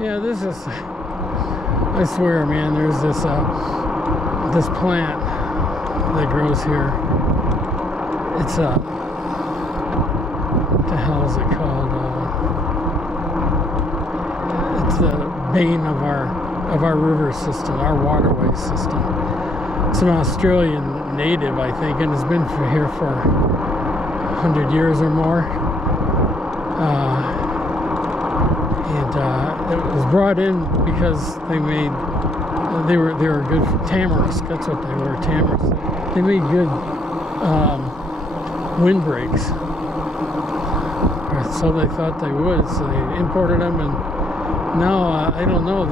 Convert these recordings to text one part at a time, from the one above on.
Yeah, this is, I swear, man, there's this plant that grows here. It's what the hell is it called? It's the bane of our river system, our waterway system. It's an Australian native, I think, and has been here for 100 years or more. It was brought in because they were good for tamarisk. That's what they were, tamarisk. They made good windbreaks. So they thought they would, so they imported them, and now I don't know,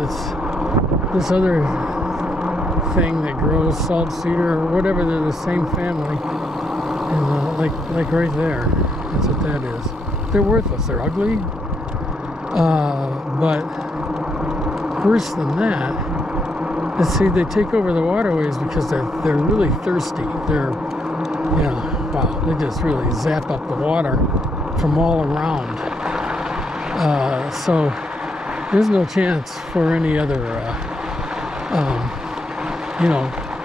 this other thing that grows, salt cedar or whatever, they're the same family, and like right there, that's what that is. They're worthless, they're ugly, but worse than that, let's see, they take over the waterways because they're really thirsty. They're, wow, they just really zap up the water from all around. So there's no chance for any other,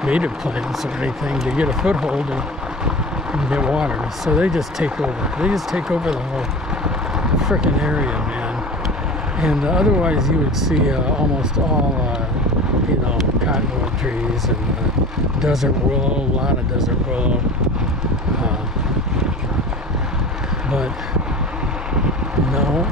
native plants or anything to get a foothold and get water. So they just take over. They just take over the whole frickin' area, man. And otherwise you would see almost all, cottonwood trees and desert willow, a lot of desert willow. But no.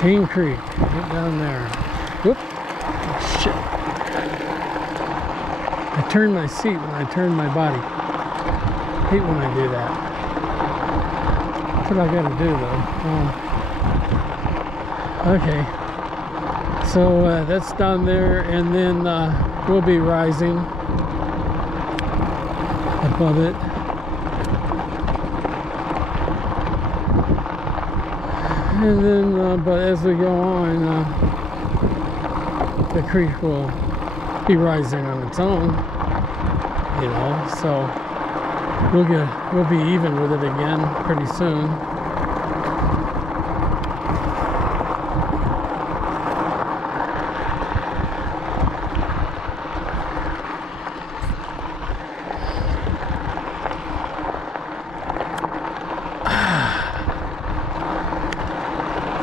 Kane Creek, right down there. Whoop! Oh, shit. I turn my seat when I turn my body. Hate when I do that. That's what I gotta do, though. Okay. So that's down there, and then we'll be rising above it. And then, but as we go on, the creek will be rising on its own, so we'll be even with it again pretty soon.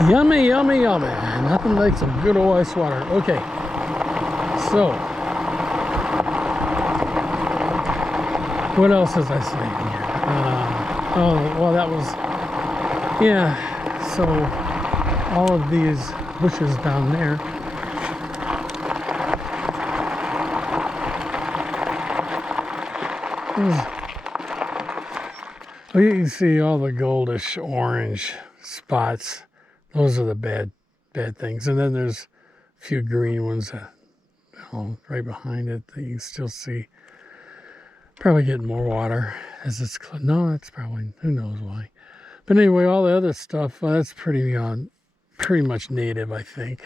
Yummy, yummy, yummy. Nothing like some good old ice water. Okay. So, what else was I saying here? Well, that was, yeah. So, all of these bushes down there. Well, you can see all the goldish orange spots. Those are the bad things. And then there's a few green ones right behind it that you can still see. Probably getting more water as it's no, it's probably, who knows why. But anyway, all the other stuff, that's pretty much native, I think.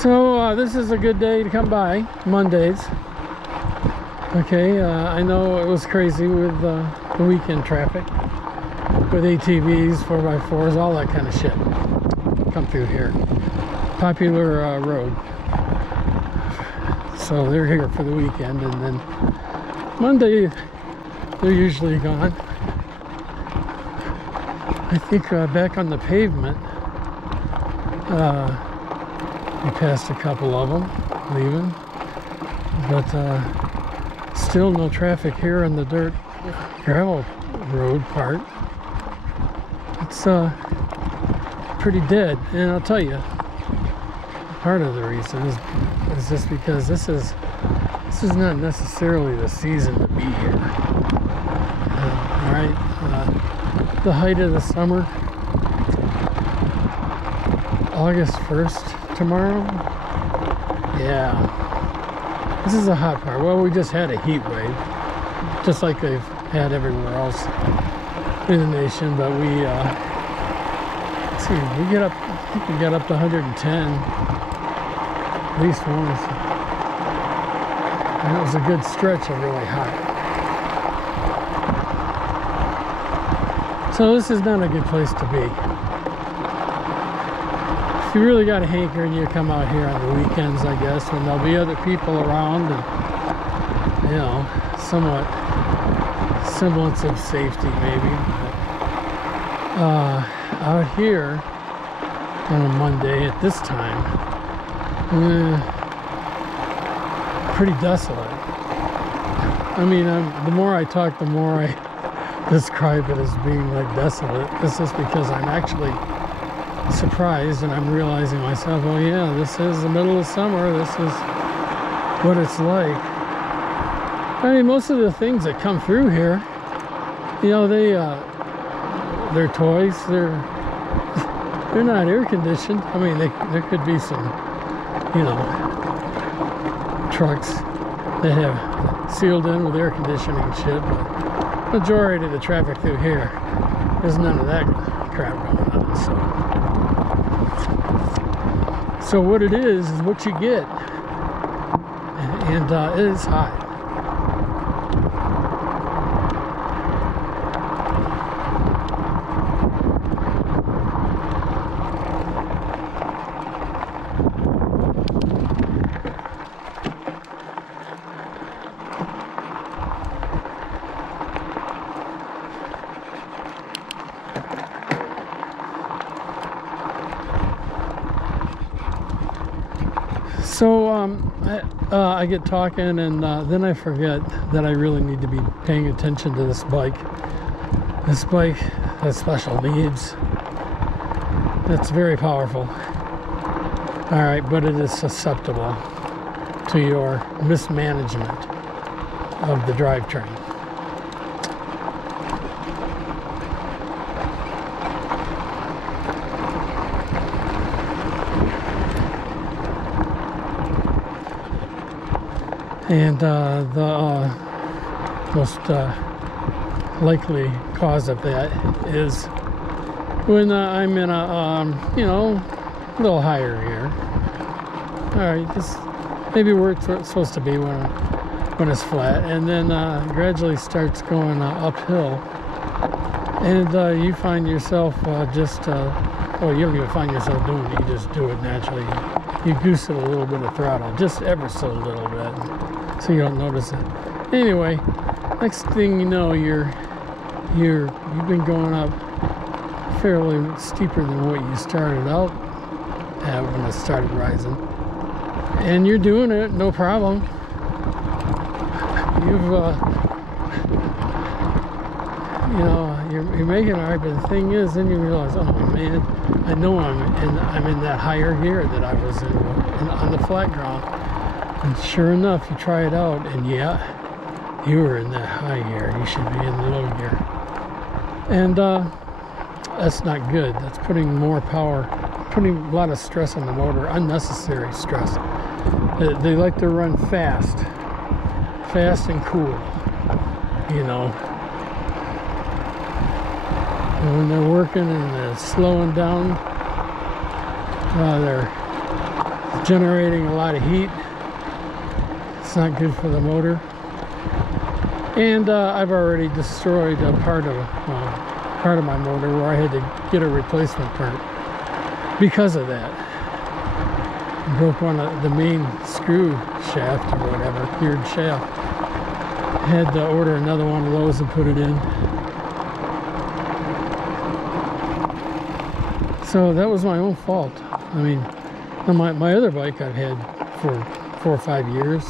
So this is a good day to come by, Mondays. Okay, I know it was crazy with the weekend traffic, with ATVs, 4x4s, all that kind of shit come through here. Popular road. So they're here for the weekend, and then Monday they're usually gone. I think back on the pavement, we passed a couple of them leaving, but still no traffic here on the dirt gravel road part. It's pretty dead, and I'll tell you, part of the reason is just because this is not necessarily the season to be here. Right, the height of the summer, August 1st tomorrow. Yeah, this is a hot part. Well, we just had a heat wave, just like they've had everywhere else in the nation, but we let's see, we get up, I think we got up to 110 at least once, and it was a good stretch of really hot. So this is not a good place to be. If you really got a hankering, you come out here on the weekends, I guess, when there'll be other people around, and you know, somewhat semblance of safety maybe. But, out here on a Monday at this time, pretty desolate. I mean, the more I talk, the more I describe it as being like desolate. This is because I'm actually surprised, and I'm realizing myself, oh yeah, this is the middle of summer, this is what it's like. I mean, most of the things that come through here, you know, they're toys, they're not air conditioned. I mean, there could be some, you know, trucks that have sealed in with air conditioning and shit, but majority of the traffic through here, there's none of that crap going on. So what it is what you get, and it is hot. So I get talking, and then I forget that I really need to be paying attention to this bike. This bike has special needs. It's very powerful. All right, but it is susceptible to your mismanagement of the drivetrain. And the most likely cause of that is when I'm in a, you know, a little higher here. All right, just maybe where it's supposed to be when it's flat, and then gradually starts going uphill, and you find yourself well, you don't even find yourself doing it, you just do it naturally. You goose it a little bit of throttle, just ever so little bit, so you don't notice it. Anyway, next thing you know, you've been going up fairly steeper than what you started out at when it started rising, and you're doing it no problem. You know, you're making it all right, but the thing is, then you realize, oh man, I know I'm in that higher gear that I was in on the flat ground. And sure enough, you try it out, and yeah, you were in that high gear. You should be in the low gear, and that's not good. That's putting more power, putting a lot of stress on the motor, unnecessary stress. They like to run fast and cool, you know. And when they're working and they're slowing down, generating a lot of heat. It's not good for the motor. And I've already destroyed a part of my motor where I had to get a replacement part because of that. Broke one of the main screw shaft or whatever, geared shaft. Had to order another one of those and put it in. So that was my own fault. I mean, my other bike I've had for 4 or 5 years,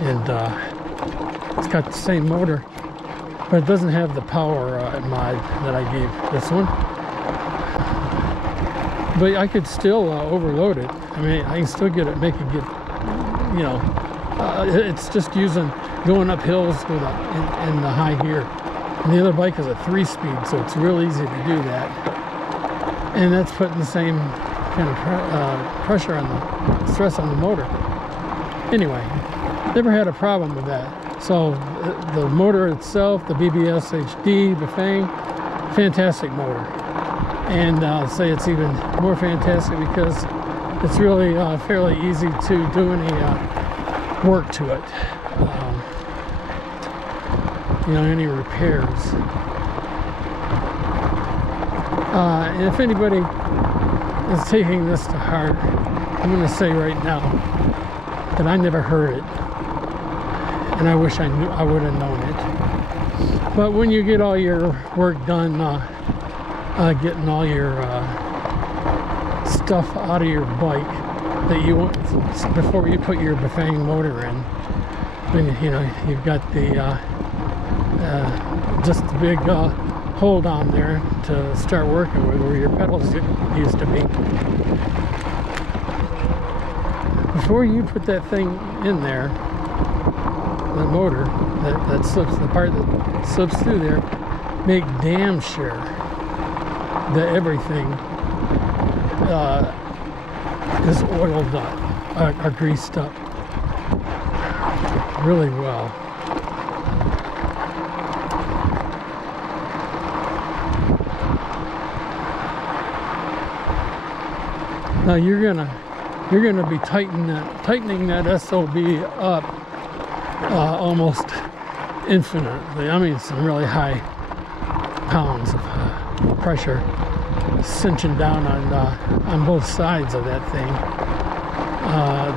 and it's got the same motor, but it doesn't have the power mod that I gave this one. But I could still overload it. I mean, I can still make it get, you know, it's just going up hills with in the high gear. And the other bike is a 3-speed, so it's real easy to do that. And that's putting the same kind of pressure on the stress on the motor. Anyway, never had a problem with that. So the motor itself, the BBS HD Bafang, fantastic motor. And I'll say it's even more fantastic because it's really fairly easy to do any work to it. You know, any repairs. And if anybody is taking this to heart, I'm going to say right now that I never heard it, and I wish I would have known it. But when you get all your work done, getting all your stuff out of your bike that you want before you put your Bafang motor in, when you know you've got the just the big hold on there to start working with where your pedals used to be. Before you put that thing in there, the motor that slips, the part that slips through there, make damn sure that everything is oiled up or greased up really well. Now you're gonna be tightening that SOB up almost infinitely. I mean, some really high pounds of pressure cinching down on both sides of that thing,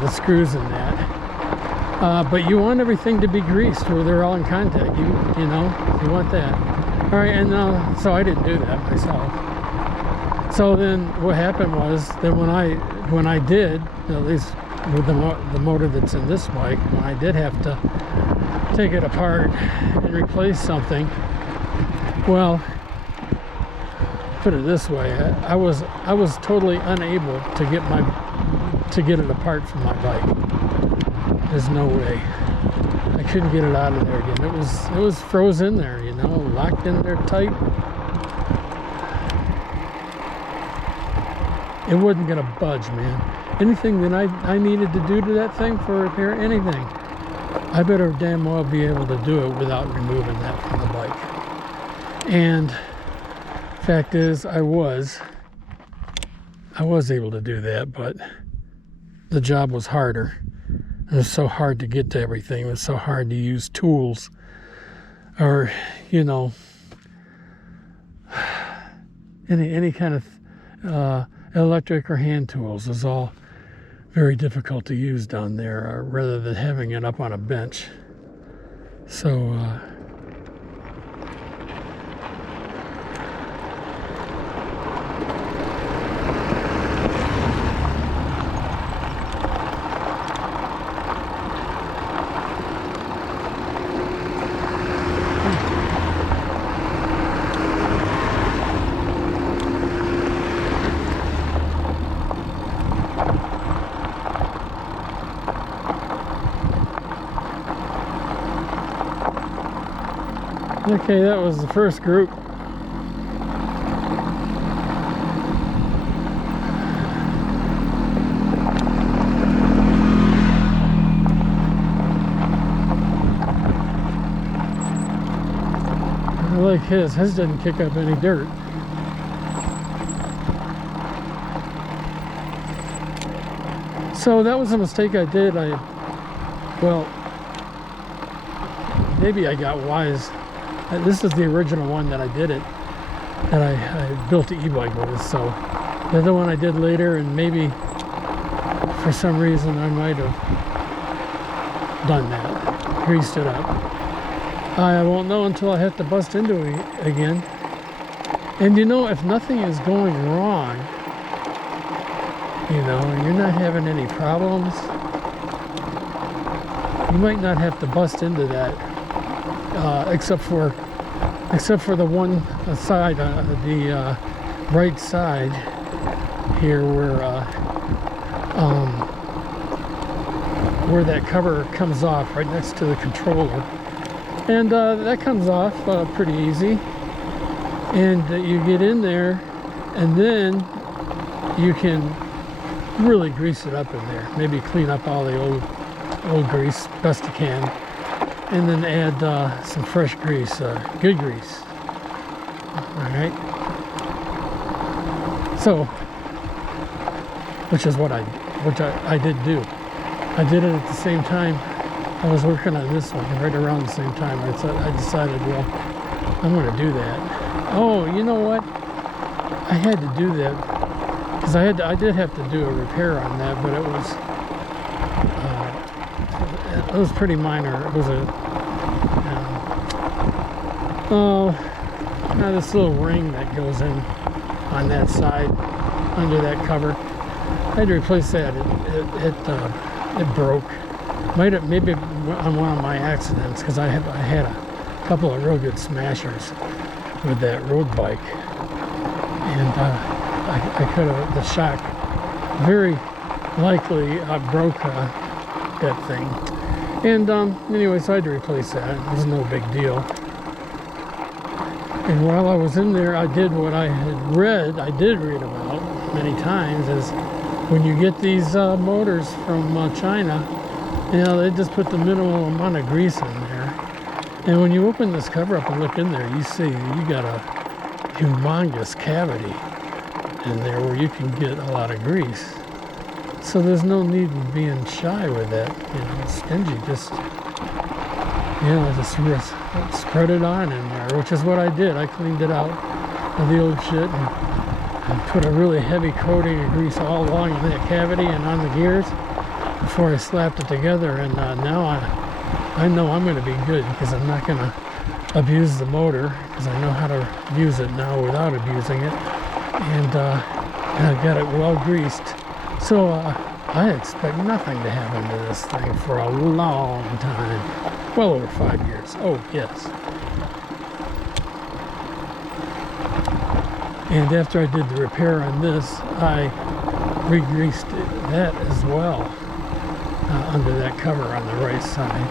the screws in that. But you want everything to be greased where they're all in contact. You know, you want that. All right, and so I didn't do that myself. So then what happened was that when I did, at least with the motor that's in this bike, when I did have to take it apart and replace something, well, put it this way, I was totally unable to get it apart from my bike. There's no way. I couldn't get it out of there again. It was frozen there, you know, locked in there tight. It wasn't gonna budge, man. Anything that I needed to do to that thing for repair, anything, I better damn well be able to do it without removing that from the bike. And fact is, I was able to do that, but the job was harder. It was so hard to get to everything. It was so hard to use tools, or you know, any kind of electric or hand tools is all very difficult to use down there, rather than having it up on a bench. So okay, that was the first group. I like his didn't kick up any dirt. So that was a mistake I did. Well, maybe I got wise. This is the original one that I did it, that I built the e-bike with. So the other one I did later, and maybe for some reason I might have done that, greased it up. I won't know until I have to bust into it again. And you know, if nothing is going wrong, you know, and you're not having any problems, you might not have to bust into that, except for the one side, the right side here, where that cover comes off right next to the controller, and that comes off pretty easy. And you get in there, and then you can really grease it up in there. Maybe clean up all the old grease best you can, and then add some fresh grease, good grease. All right. So, which I did do. I did it at the same time I was working on this one, right around the same time. I decided, well, I'm going to do that. Oh, you know what? I had to do that because I did have to do a repair on that, but it was pretty minor. It was this little ring that goes in on that side under that cover. I had to replace that. It broke. Maybe on one of my accidents, because I had a couple of real good smashers with that road bike, and I could have, the shock very likely broke that thing. And anyway, so I had to replace that. It was no big deal. And while I was in there, I did what I did read about many times, is when you get these motors from China, you know, they just put the minimal amount of grease in there. And when you open this cover up and look in there, you see you got a humongous cavity in there where you can get a lot of grease. So there's no need in being shy with that, you know, stingy. Just, you know, just spread it on in there, which is what I did. I cleaned it out of the old shit and put a really heavy coating of grease all along in that cavity and on the gears before I slapped it together. And now I know I'm going to be good, because I'm not going to abuse the motor, because I know how to use it now without abusing it. And I've got it well greased. So I expect nothing to happen to this thing for a long time. Well over 5 years. Oh, yes. And after I did the repair on this, I re-greased that as well, under that cover on the right side.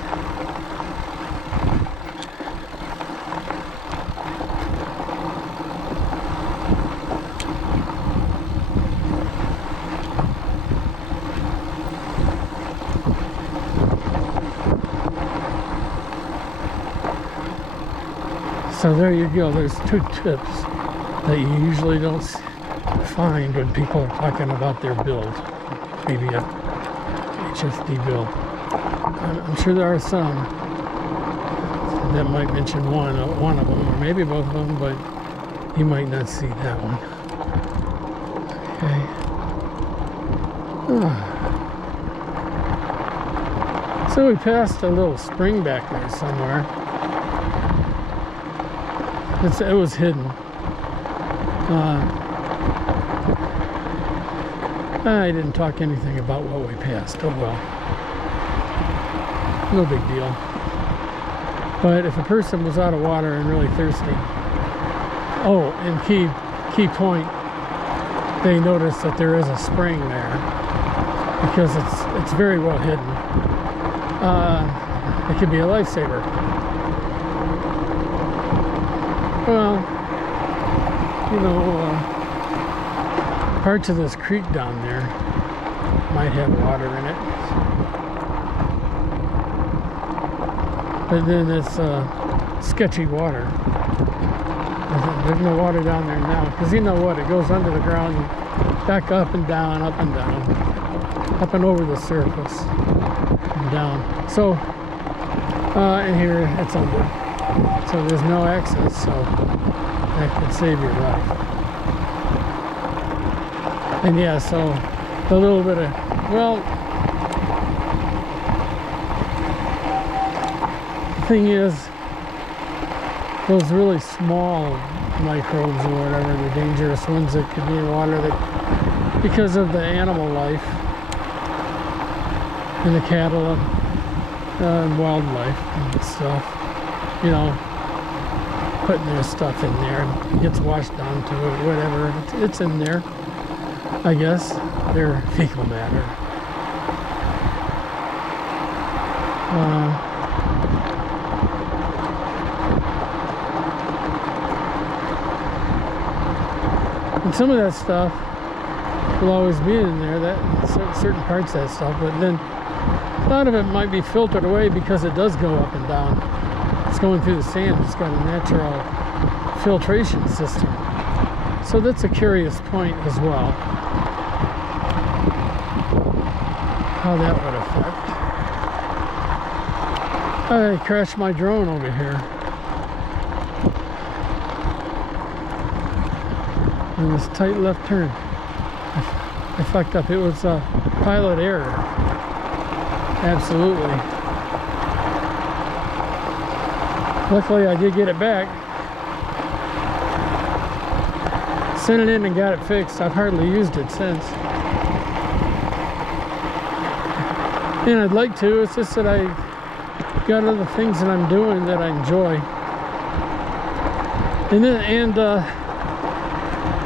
So there you go. There's 2 tips that you usually don't find when people are talking about their build, maybe a HSD build. I'm sure there are some that might mention one of them, or maybe both of them, but you might not see that one. Okay. So we passed a little spring back there somewhere. It was hidden. I didn't talk anything about what we passed. Oh well. No big deal. But if a person was out of water and really thirsty, oh, and key point, they noticed that there is a spring there, because it's very well hidden. It could be a lifesaver. Well, you know, parts of this creek down there might have water in it, but then it's sketchy water. There's no water down there now, because you know what? It goes under the ground, back up and down, up and down, up and over the surface, and down. So, and here it's under. So there's no access, so that could save your life. And yeah, so a little bit of, well, the thing is, those really small microbes or whatever, the dangerous ones that could be in water, that because of the animal life and the cattle and wildlife and stuff, you know, putting their stuff in there and it gets washed down to it, whatever, it's in there, I guess, their fecal matter. And some of that stuff will always be in there, that certain parts of that stuff, but then a lot of it might be filtered away because it does go up and down. It's going through the sand. It's got a natural filtration system. So that's a curious point as well, how that would affect. I crashed my drone over here. In this tight left turn. I fucked up. It was a pilot error. Absolutely. Luckily I did get it back. Sent it in and got it fixed. I've hardly used it since. And I'd like to, it's just that I got other things that I'm doing that I enjoy.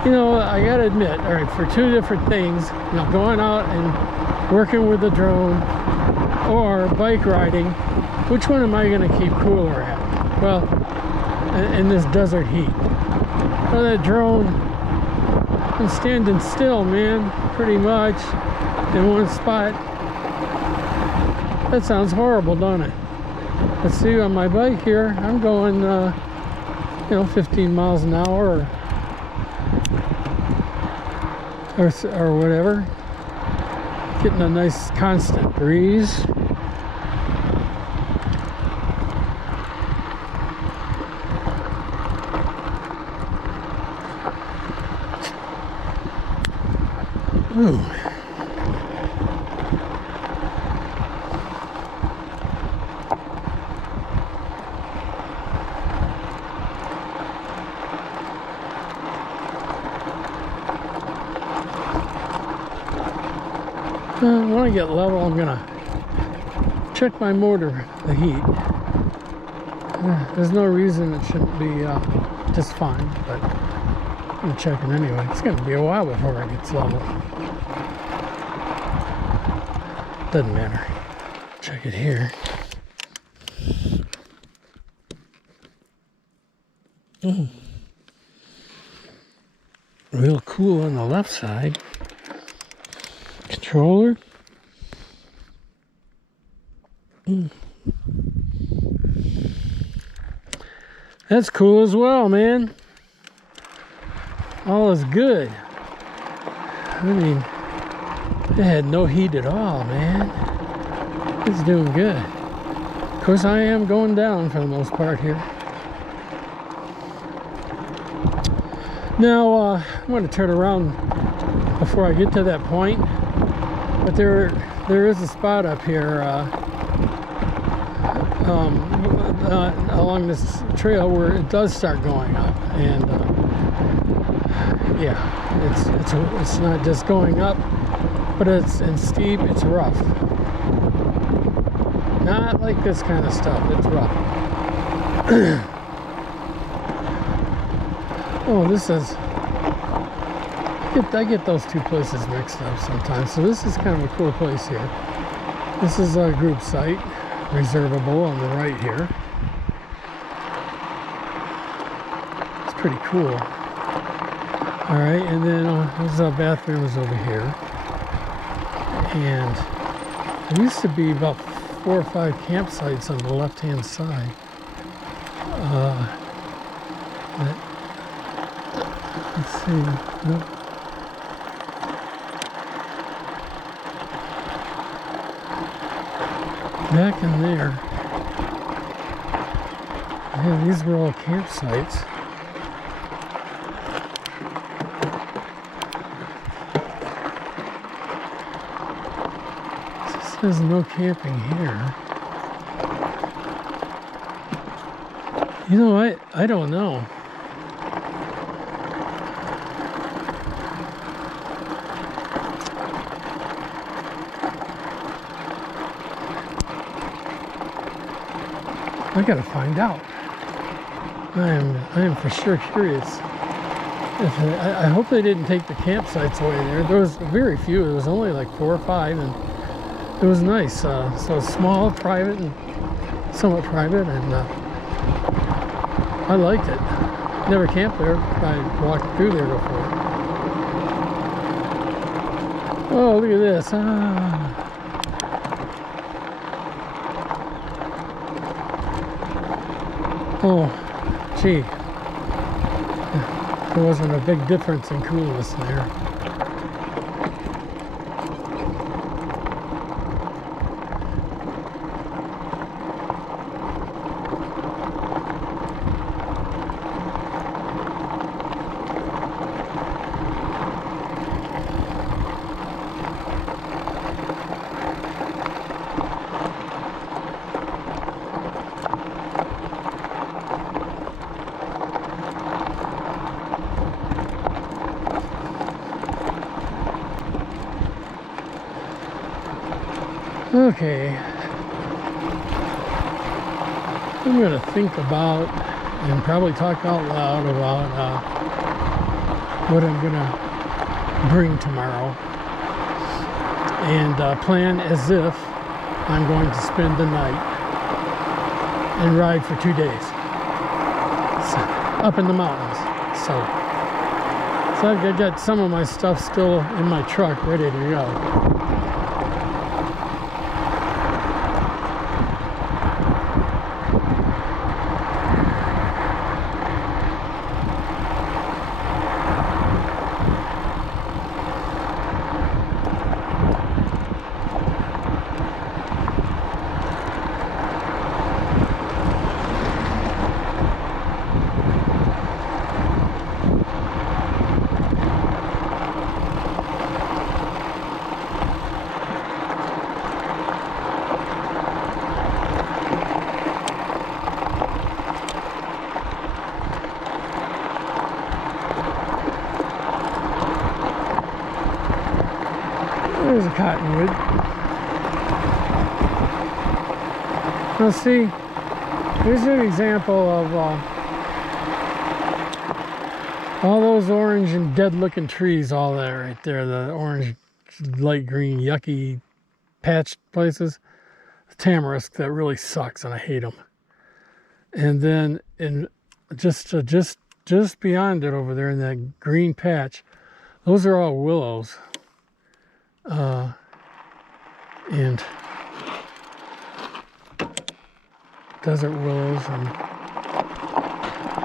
You know, I gotta admit, all right, for two different things, you know, going out and working with the drone or bike riding, which one am I gonna keep cooler at? Well, in this desert heat. Well, that drone, I'm standing still, man, pretty much in one spot. That sounds horrible, don't it? Let's see, on my bike here, I'm going, you know, 15 miles an hour or whatever. Getting a nice constant breeze. Ooh. When I get level, I'm gonna check my motor, the heat. There's no reason it shouldn't be just fine, but I'm gonna check it anyway. It's gonna be a while before it gets level. Doesn't matter. Check it here. Real cool on the left side. Controller. That's cool as well, man. All is good. I mean, it had no heat at all, man. It's doing good. Of course, I am going down for the most part here. Now, I'm going to turn around before I get to that point. But there is a spot up here along this trail where it does start going up, and yeah, it's not just going up, but it's steep. It's rough. Not like this kind of stuff. It's rough. Oh, this is. I get those two places mixed up sometimes. So this is kind of a cool place here. This is a group site, reservable on the right here. It's pretty cool. All right, and then there's bathrooms over here. And there used to be about 4 or 5 campsites on the left-hand side. Let's see. Nope. Back in there. Yeah, these were all campsites. It says no camping here. You know, I don't know. I gotta find out. I am for sure curious. I hope they didn't take the campsites away there. There was very few. There was only like 4 or 5, and it was nice. So small, private, and somewhat private, and I liked it. Never camped there. I walked through there before. Oh, look at this. Oh, gee. There wasn't a big difference in coolness there. Okay, I'm going to think about and probably talk out loud about what I'm going to bring tomorrow, and plan as if I'm going to spend the night and ride for 2 days up in the mountains. So I've got some of my stuff still in my truck ready to go. There's a cottonwood. Now see, here's an example of all those orange and dead looking trees all there right there. The orange, light green, yucky patched places. Tamarisk that really sucks and I hate them. And then just beyond it over there in that green patch, those are all willows. And desert willows, and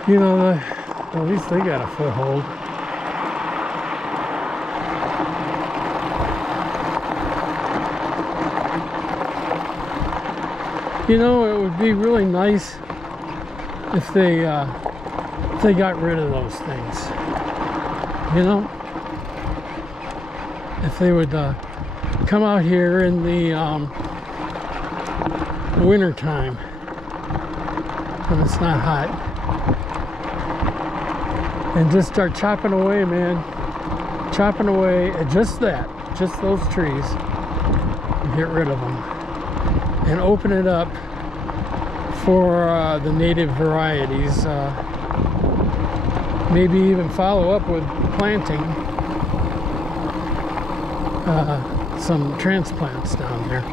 you know, at least they got a foothold. You know, it would be really nice if they got rid of those things. You know, if they would come out here in the winter time when it's not hot and just start chopping away, man. Chopping away at just those trees, and get rid of them and open it up for the native varieties. Maybe even follow up with planting some transplants down there.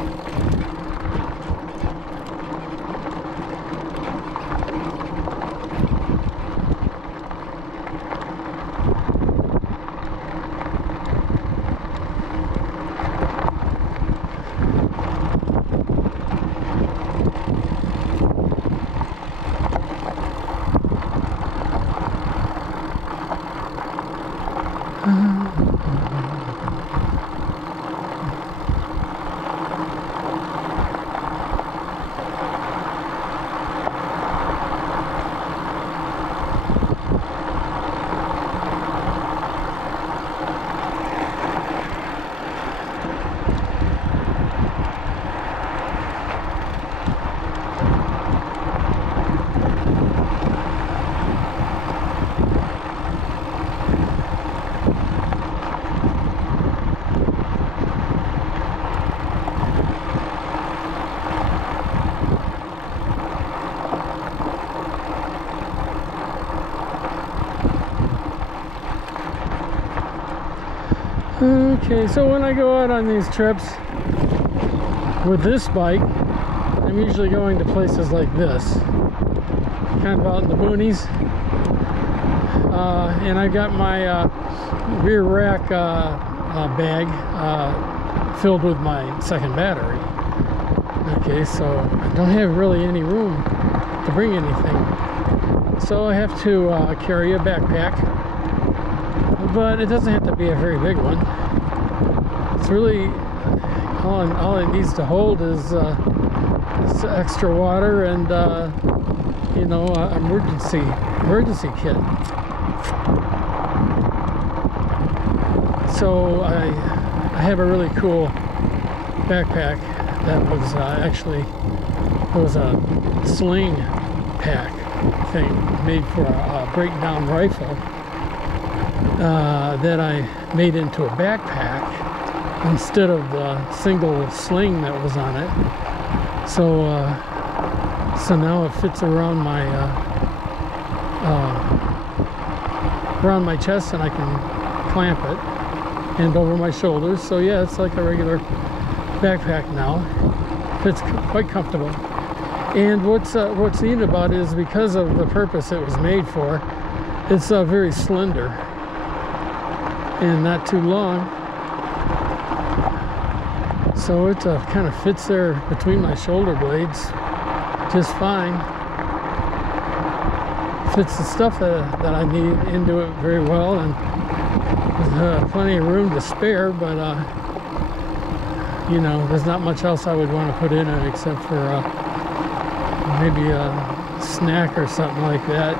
Okay, so when I go out on these trips with this bike, I'm usually going to places like this, kind of out in the boonies. And I got my rear rack bag filled with my second battery. Okay, so I don't have really any room to bring anything, so I have to carry a backpack, but it doesn't have to be a very big one. It's really all it needs to hold is extra water and you know, emergency kit. So I have a really cool backpack that was actually, it was a sling pack thing made for a breakdown rifle that I made into a backpack instead of the single sling that was on it. So so now it fits around my chest, and I can clamp it and over my shoulders. So yeah, it's like a regular backpack now. It's quite comfortable. And what's neat about it is, because of the purpose it was made for, it's very slender and not too long. So it kind of fits there between my shoulder blades just fine. Fits the stuff that I need into it very well, and there's plenty of room to spare, but you know, there's not much else I would want to put in it except for maybe a snack or something like that.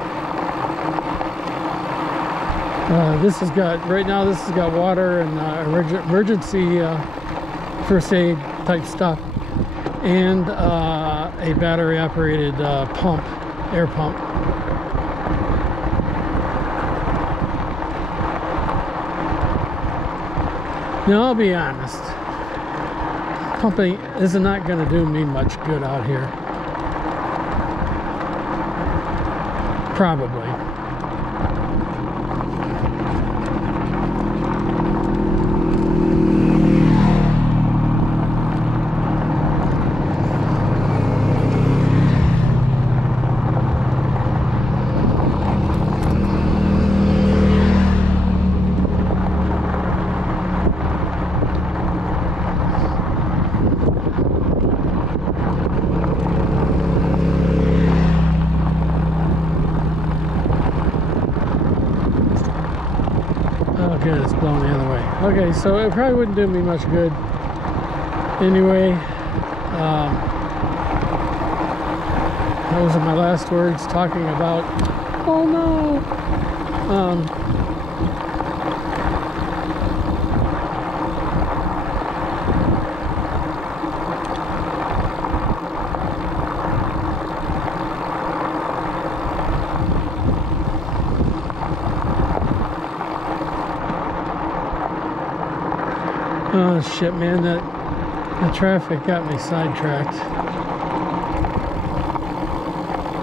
This has got water and emergency first aid type stuff, and a battery operated air pump. Now I'll be honest, pumping is not going to do me much good out here. Probably. Good, it's blowing the other way. Okay, so it probably wouldn't do me much good anyway. Those are my last words talking about, oh no, oh shit, man, the traffic got me sidetracked.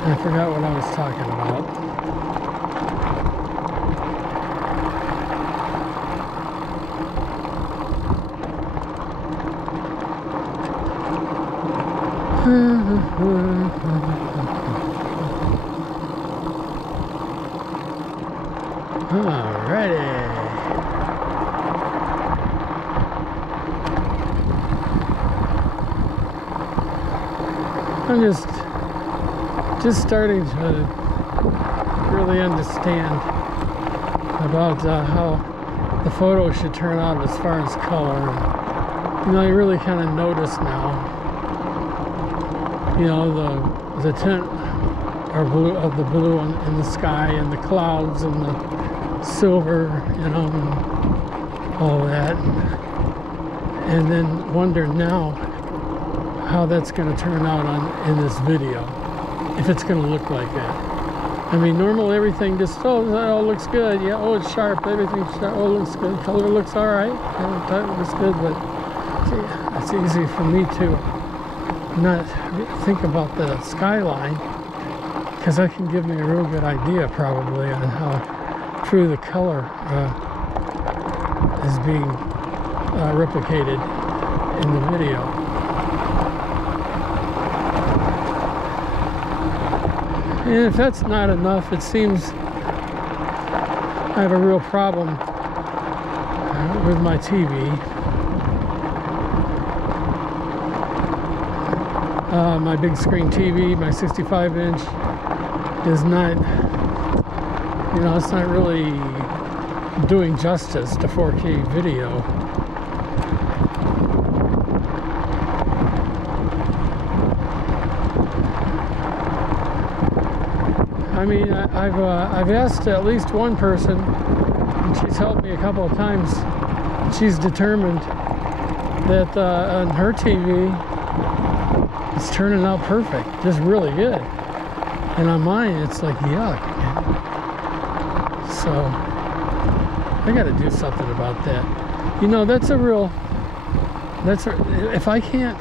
I forgot what I was talking about. Alrighty. I'm just starting to really understand about how the photo should turn out as far as color. You know, you really kind of notice now, you know, the tint or blue of the blue in the sky, and the clouds, and the silver, you know, and all that, and then wonder now how that's going to turn out in this video, if it's going to look like that. I mean, normal everything just, oh, that all looks good. Yeah, oh, it's sharp. Everything's sharp. Oh, looks good. Color looks all right. Yeah, looks good. But see, it's easy for me to not think about the skyline, because that can give me a real good idea probably on how true the color is being replicated in the video. And if that's not enough, it seems I have a real problem with my TV. My big screen TV, my 65-inch, is not, you know, it's not really doing justice to 4K video. I mean, I've asked at least one person, and she's helped me a couple of times. She's determined that on her TV, it's turning out perfect, just really good. And on mine, it's like yuck. So I got to do something about that. You know, if I can't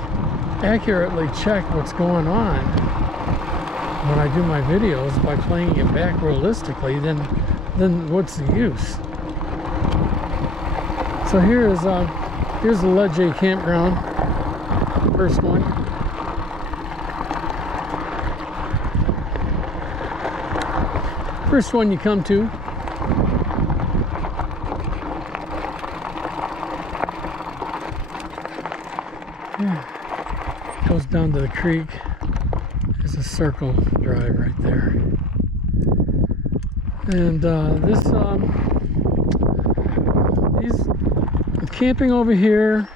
accurately check what's going on when I do my videos by playing it back realistically, then what's the use? So here's the Ledge campground, first one. First one you come to. Goes down to the creek. There's a circle drive right there. And camping over here,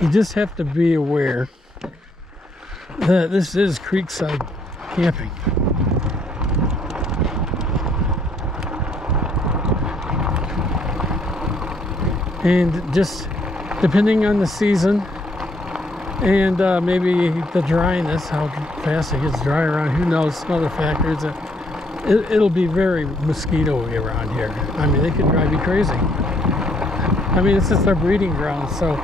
you just have to be aware that this is creekside camping. And just depending on the season and maybe the dryness, how fast it gets dry around, who knows, some other factors. It'll be very mosquito-y around here. I mean, they could drive you crazy. I mean, it's just their breeding ground, so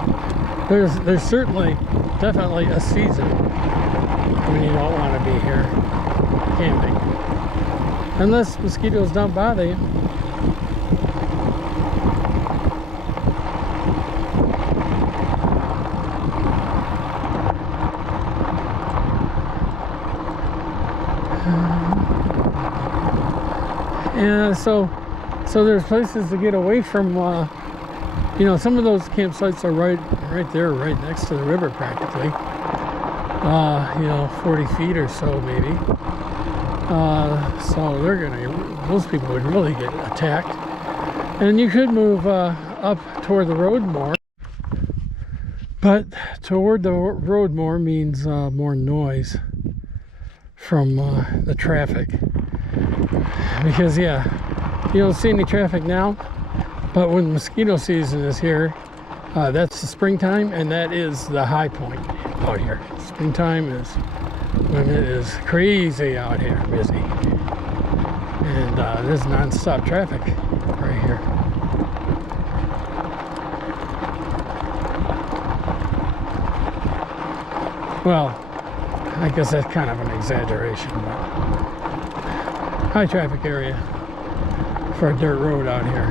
there's certainly, definitely a season when you don't want to be here camping. Unless mosquitoes don't bother you. And so there's places to get away from, you know, some of those campsites are right there, right next to the river practically. You know, 40 feet or so maybe. So those people would really get attacked. And you could move up toward the road more. But toward the road more means more noise from the traffic. Because yeah, you don't see any traffic now, but when mosquito season is here, that's the springtime, and that is the high point out here. Springtime is when it is crazy out here, busy, and there's non-stop traffic right here. Well, I guess that's kind of an exaggeration, but high traffic area for a dirt road out here.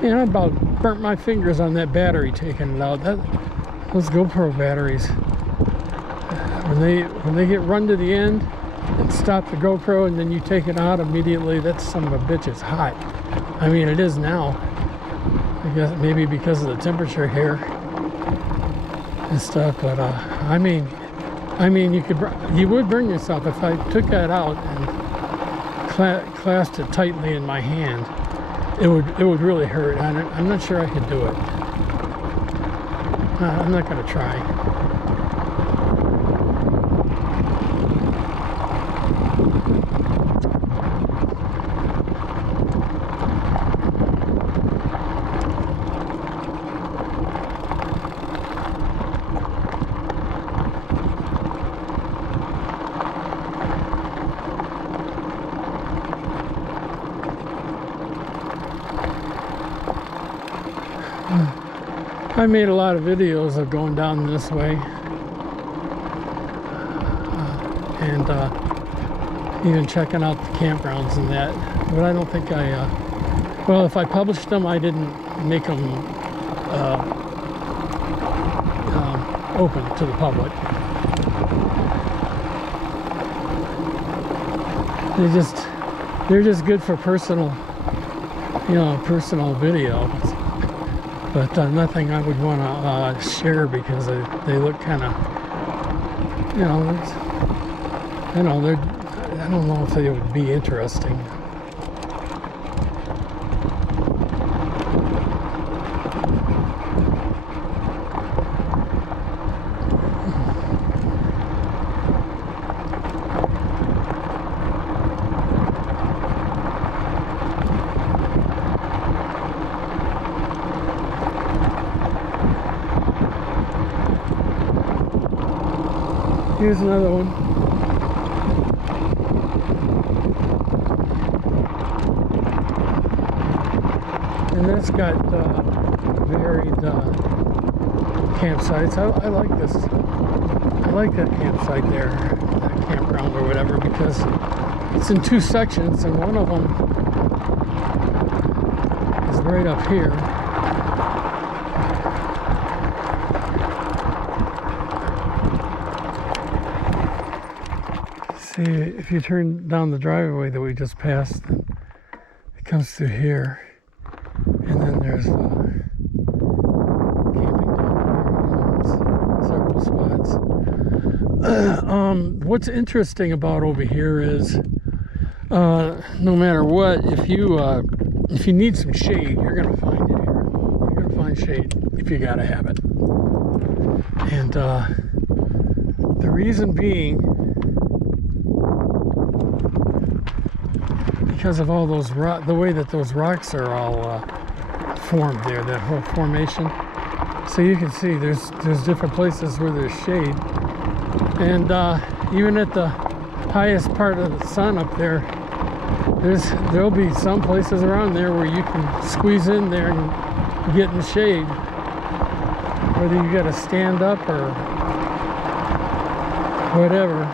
Yeah, I about burnt my fingers on that battery taking it out. Those GoPro batteries, when they get run to the end and stop the GoPro and then you take it out immediately, that son of a bitch is hot. I mean, it is now. I guess maybe because of the temperature here and stuff, but I mean you would burn yourself if I took that out and clasped it tightly in my hand. It would really hurt. I'm not sure I could do it. I'm not going to try. I made a lot of videos of going down this way, and even checking out the campgrounds and that. But I don't think well, if I published them, I didn't make them open to the public. They're just good for personal, personal video. But nothing I would want to share because they look kind of, I don't know if they would be interesting. Here's another one. And that's got varied campsites. I like this. I like that campsite there, that campground or whatever, because it's in two sections, and one of them is right up here. See, if you turn down the driveway that we just passed, it comes through here, and then there's camping down there, several spots. What's interesting about over here is, no matter what, if you need some shade, you're gonna find it here. You're gonna find shade if you gotta have it, and the reason being, because of all those the way that those rocks are all formed there, that whole formation. So you can see there's different places where there's shade, and even at the highest part of the sun up there, there'll be some places around there where you can squeeze in there and get in the shade, whether you got to stand up or whatever.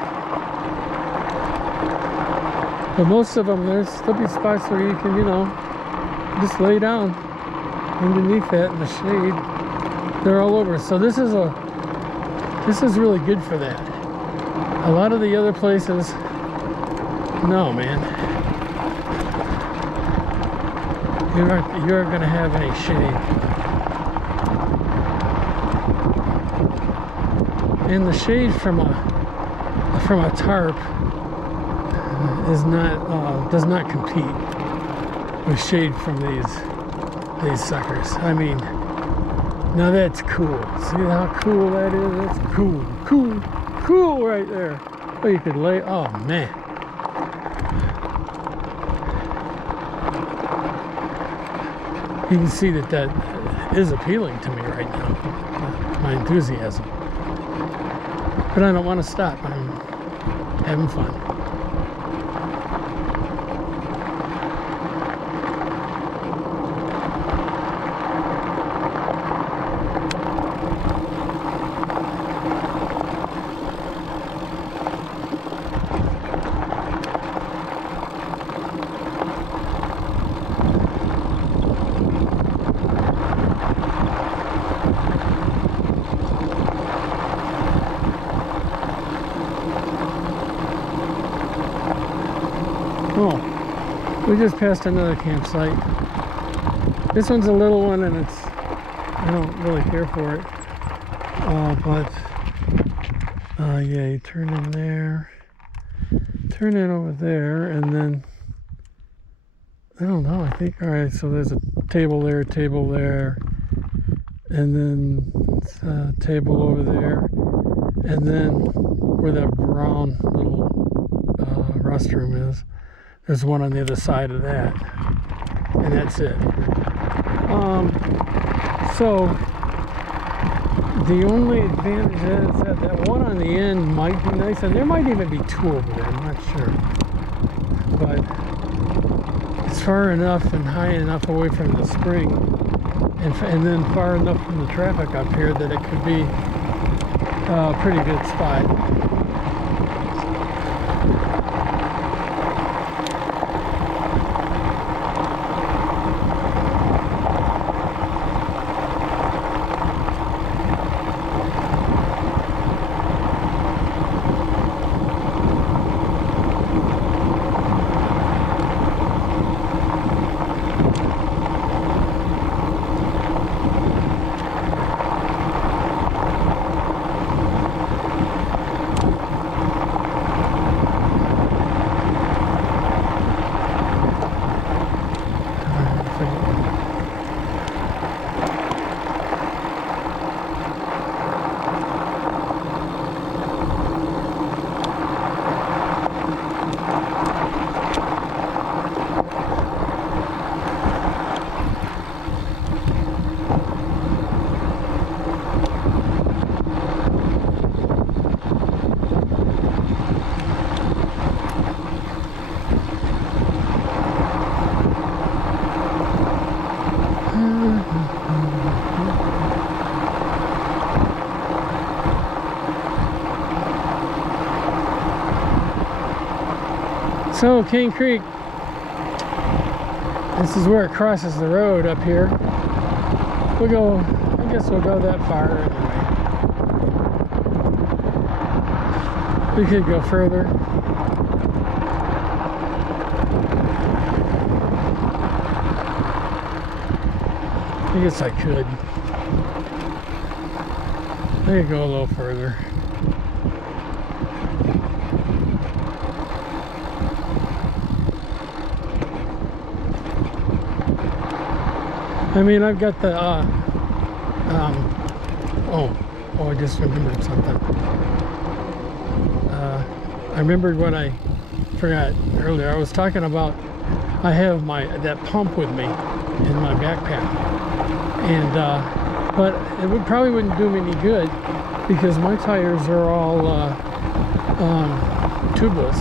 But most of them, there'll be spots where you can, just lay down underneath that in the shade. They're all over. So this is really good for that. A lot of the other places, no, man. You aren't going to have any shade. And the shade from a tarp does not compete with shade from these suckers. I mean, now that's cool. See how cool that is? That's cool right there. Oh, you could lay. Oh man. You can see that is appealing to me right now. My enthusiasm. But I don't want to stop. I'm having fun. Oh, we just passed another campsite. This one's a little one, and I don't really care for it. Yeah, you turn in there, turn in over there, and then, I don't know, I think, alright, so there's a table there, and then a table over there, and then where that brown little restroom is, there's one on the other side of that, and that's it. So the only advantage is that one on the end might be nice, and there might even be two over there, I'm not sure. But it's far enough and high enough away from the spring, and then far enough from the traffic up here that it could be a pretty good spot. So Kane Creek, this is where it crosses the road up here. We'll go, I guess we'll go that far anyway. We could go further. I guess I could. I could go a little further. I mean, I've got the, I just remembered something. I remembered what I forgot earlier. I was talking about, I have that pump with me in my backpack. And, but it probably wouldn't do me any good because my tires are all, tubeless.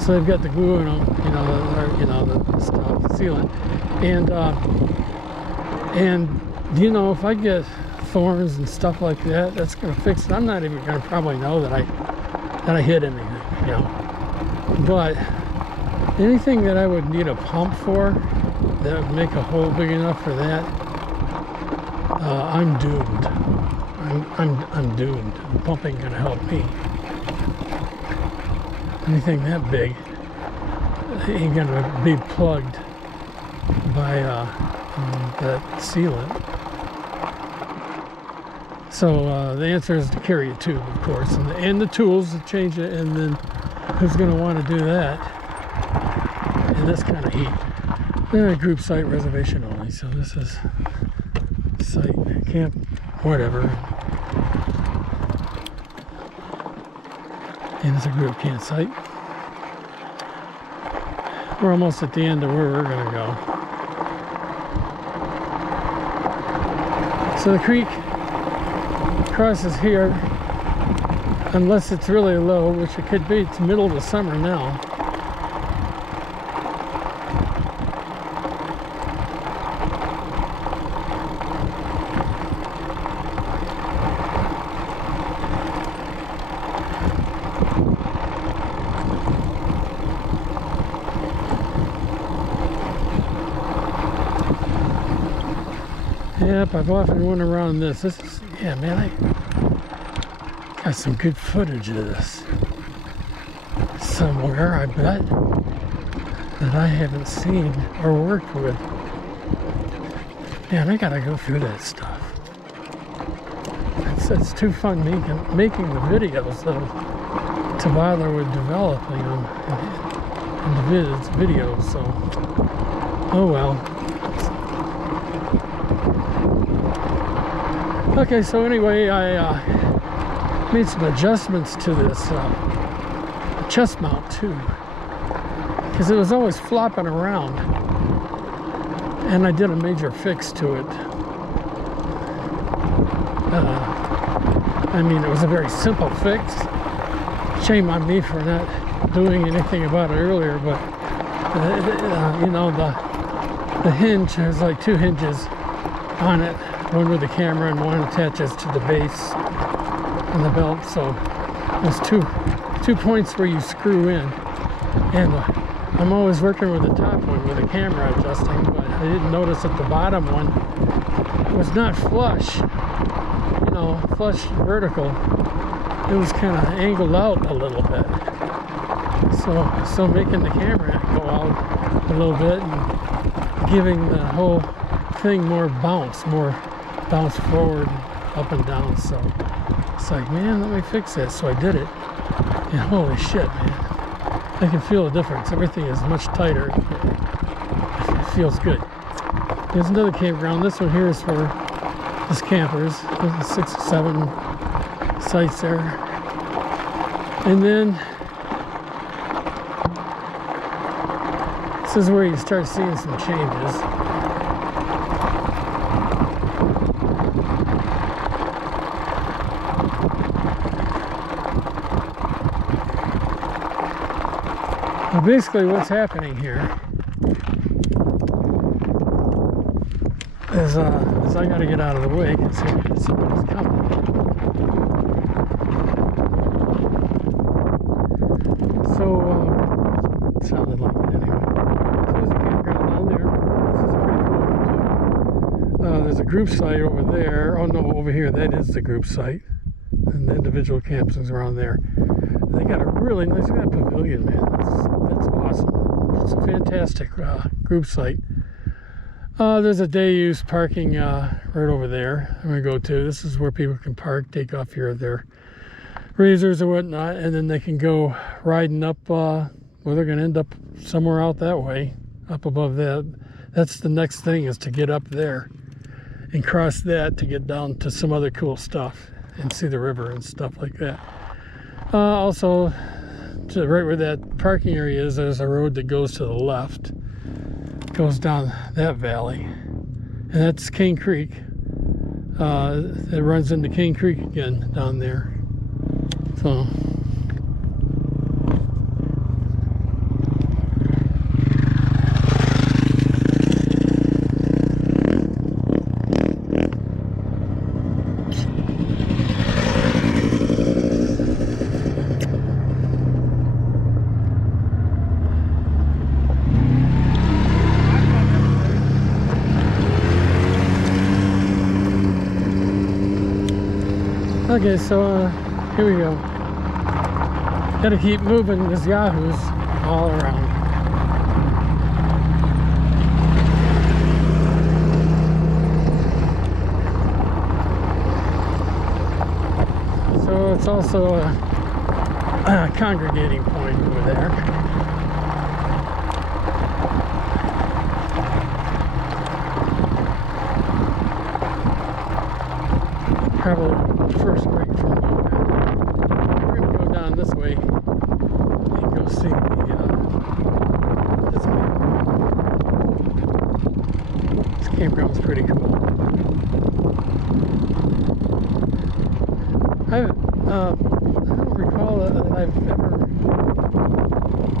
So they've got the glue in them, the stuff, the sealant. And you know, if I get thorns and stuff like that, that's gonna fix it. I'm not even gonna probably know that I hit anything, you know. But anything that I would need a pump for, that would make a hole big enough for that, I'm doomed. I'm doomed. The pump ain't gonna help me. Anything that big ain't gonna be plugged by that sealant. So the answer is to carry a tube, of course, and the tools to change it. And then who's going to want to do that in this kind of heat? Group site reservation only. So this is site camp, whatever. And it's a group campsite. We're almost at the end of where we're going to go. So the creek crosses here, unless it's really low, which it could be. It's middle of the summer now. Yep, I've often went around this. This is, yeah, man, I got some good footage of this somewhere, I bet, that I haven't seen or worked with. Man, I gotta go through that stuff. It's too fun making the videos, though, to bother with developing them in the videos, so, oh well. Okay, so anyway, I made some adjustments to this chest mount too, because it was always flopping around, and I did a major fix to it. I mean, it was a very simple fix. Shame on me for not doing anything about it earlier, but you know, the hinge, there's like two hinges on it. One with the camera and one attaches to the base on the belt. So there's two points where you screw in, and I'm always working with the top one with the camera adjusting, but I didn't notice that the bottom one was not flush, you know, flush vertical. It was kind of angled out a little bit, so making the camera go out a little bit and giving the whole thing more bounce forward, up and down. So it's like, man, let me fix that. So I did it, and holy shit, man, I can feel the difference. Everything is much tighter. It feels good. There's another campground. This one here is for just campers. There's 6 or 7 sites there. And then this is where you start seeing some changes. Well, basically what's happening here is I got to get out of the way because somebody's coming. So there's a group site over there. Oh no, over here, that is the group site. And the individual campsites around there. They got a really nice pavilion, man. That's awesome. It's a fantastic group site. There's a day use parking right over there. I'm gonna go to. This is where people can park, take off their razors or whatnot, and then they can go riding up. Well, they're gonna end up somewhere out that way, up above that. That's the next thing, is to get up there and cross that to get down to some other cool stuff and see the river and stuff like that. Also, right where that parking area is, there's a road that goes to the left, goes down that valley, and that's Kane Creek. It runs into Kane Creek again down there. So okay, so here we go. Gotta keep moving. There's yahoos all around. So it's also a congregating point over there. Probably first break from moving. We're going to go down this way and go see this campground. This campground's pretty cool. I don't recall that I've ever, I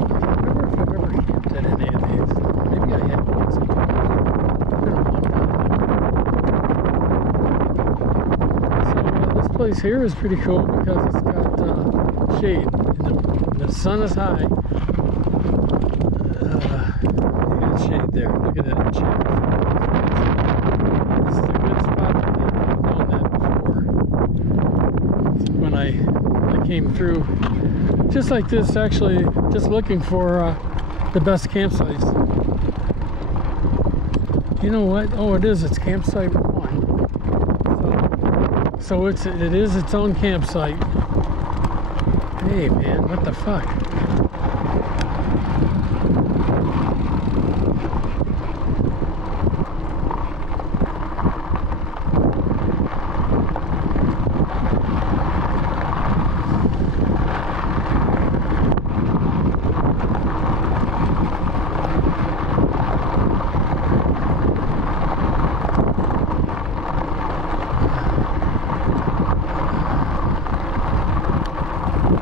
don't remember if I've ever camped at any of these. Maybe I have once or twice. It's been a long time. This place here is pretty cool because it's got shade. The sun is high. You got shade there. Look at that shade. This is a good spot for that. I've known that before. When I came through, just like this, actually, just looking for the best campsites. You know what? Oh, it is. It's campsite 1. So it is its own campsite. Hey man, what the fuck?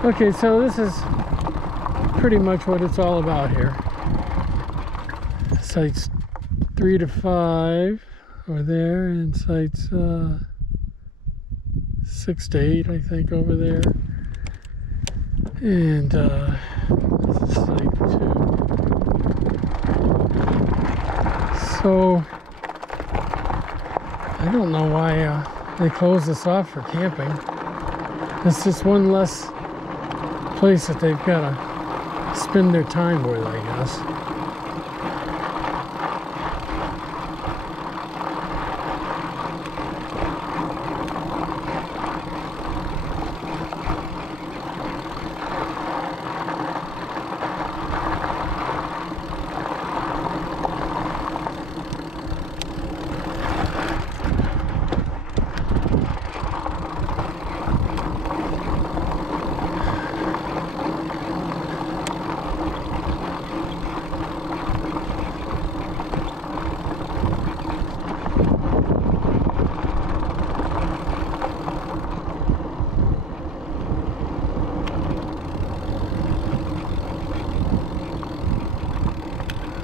Okay, so this is pretty much what it's all about here. Sites 3 to 5 over there, and sites 6 to 8, I think, over there. And this is site 2. So I don't know why they closed this off for camping. It's just one less place that they've got to spend their time with, I guess.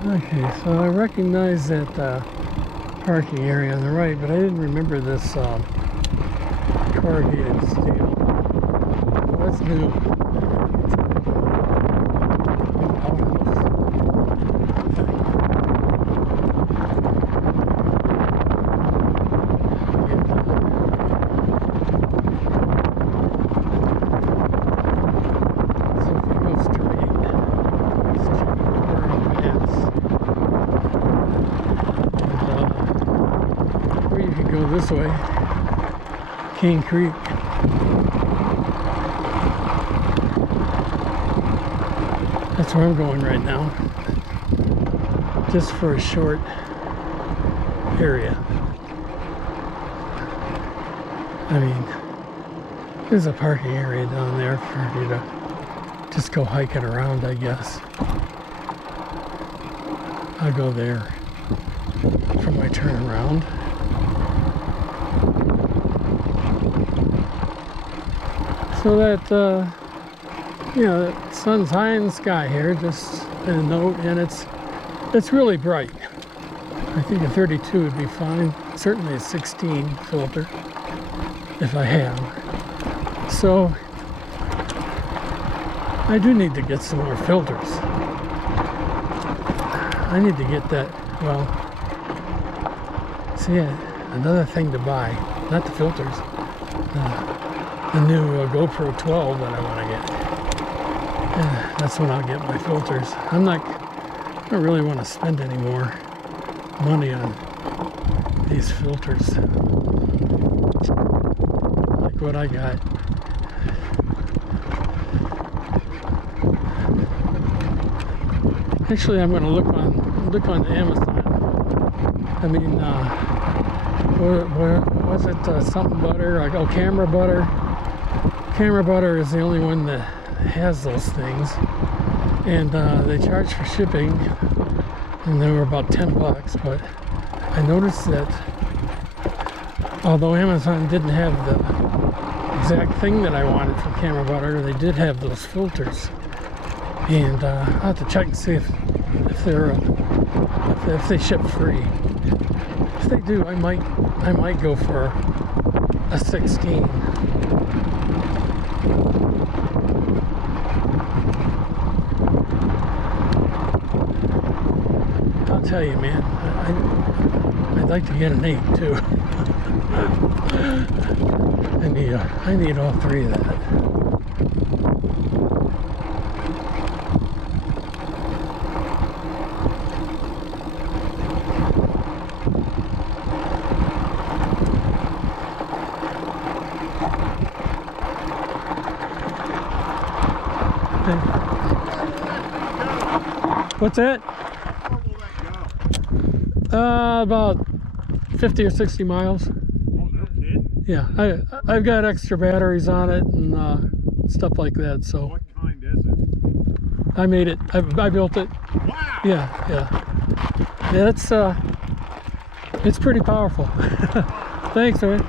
Okay, so I recognize that parking area on the right, but I didn't remember this corrugated steel. Well, that's new. go this way. Kane Creek. That's where I'm going right now. Just for a short area. I mean, there's a parking area down there for you to just go hiking around, I guess. I'll go there for my turnaround. So that, you know, the sun's high in the sky here, just in a note, and it's really bright. I think a 32 would be fine. Certainly a 16 filter, if I have. So, I do need to get some more filters. I need to get that, well, see, another thing to buy, not the filters, the new GoPro 12 that I want to get. That's when I'll get my filters. I don't really want to spend any more money on these filters like what I got. Actually, I'm going to look on Amazon. I mean, where was it? Something butter? Oh, Camera Butter. Camera Butter is the only one that has those things, and they charge for shipping, and they were about $10. But I noticed that although Amazon didn't have the exact thing that I wanted from Camera Butter, they did have those filters. And I'll have to check and see if they ship free. If they do, I might go for a 16. I'll tell you, man, I'd like to get an 8 too. I need all three of that. What's that? How far will that go? About 50 or 60 miles. Oh, no kidding. Yeah, I've got extra batteries on it and stuff like that. So What kind is it? I made it. I built it. Wow! Yeah. It's pretty powerful. Thanks, man.